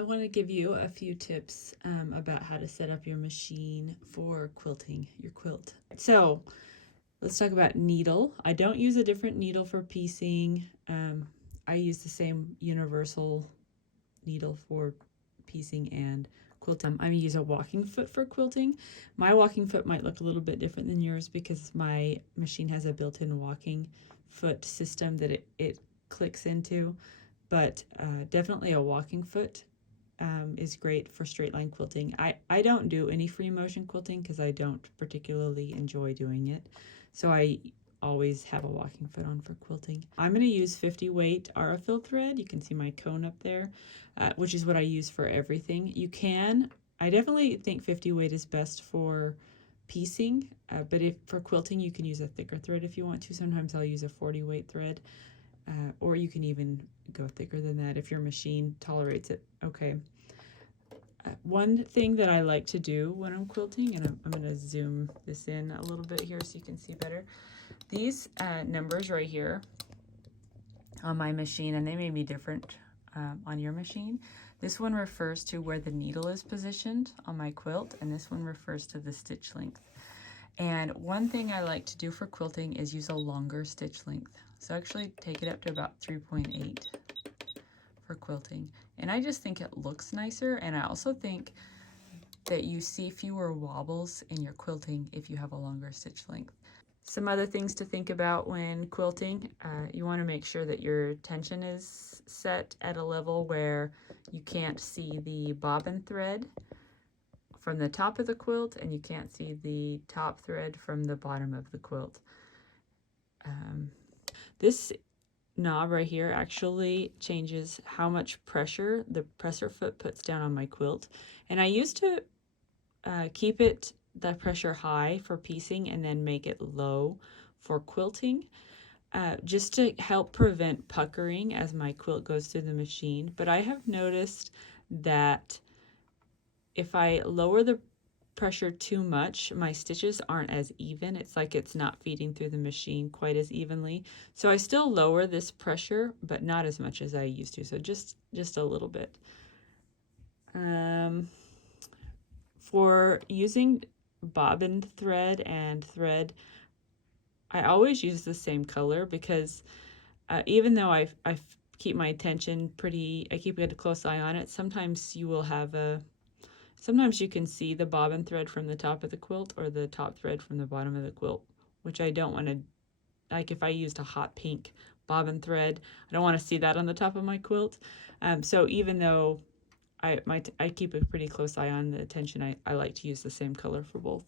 I want to give you a few tips about how to set up your machine for quilting your quilt. So let's talk about needle. I don't use a different needle for piecing. I use the same universal needle for piecing and quilting. I use a walking foot for quilting. My walking foot might look a little bit different than yours because my machine has a built-in walking foot system that it clicks into, but definitely a walking foot is great for straight line quilting. I don't do any free motion quilting because I don't particularly enjoy doing it. So I always have a walking foot on for quilting. I'm going to use 50 weight Aurifil thread. You can see my cone up there, which is what I use for everything. I definitely think 50 weight is best for piecing, but if for quilting you can use a thicker thread if you want to. Sometimes I'll use a 40 weight thread. Or you can even go thicker than that if your machine tolerates it. Okay. One thing that I like to do when I'm quilting, and I'm going to zoom this in a little bit here so you can see better. These numbers right here on my machine, and they may be different on your machine. This one refers to where the needle is positioned on my quilt, and this one refers to the stitch length. And one thing I like to do for quilting is use a longer stitch length. So actually take it up to about 3.8 for quilting. And I just think it looks nicer, and I also think that you see fewer wobbles in your quilting if you have a longer stitch length. Some other things to think about when quilting, you want to make sure that your tension is set at a level where you can't see the bobbin thread from the top of the quilt and you can't see the top thread from the bottom of the quilt. This knob right here actually changes how much pressure the presser foot puts down on my quilt, and I used to keep the pressure high for piecing and then make it low for quilting, just to help prevent puckering as my quilt goes through the machine. But I have noticed that if I lower the pressure too much, my stitches aren't as even. It's like it's not feeding through the machine quite as evenly. So I still lower this pressure, but not as much as I used to. So just a little bit. For using bobbin thread and thread, I always use the same color because even though I keep my attention I keep a close eye on it, sometimes you will have sometimes you can see the bobbin thread from the top of the quilt or the top thread from the bottom of the quilt, which I don't want to, like if I used a hot pink bobbin thread, I don't want to see that on the top of my quilt. So even though I keep a pretty close eye on the tension, I like to use the same color for both.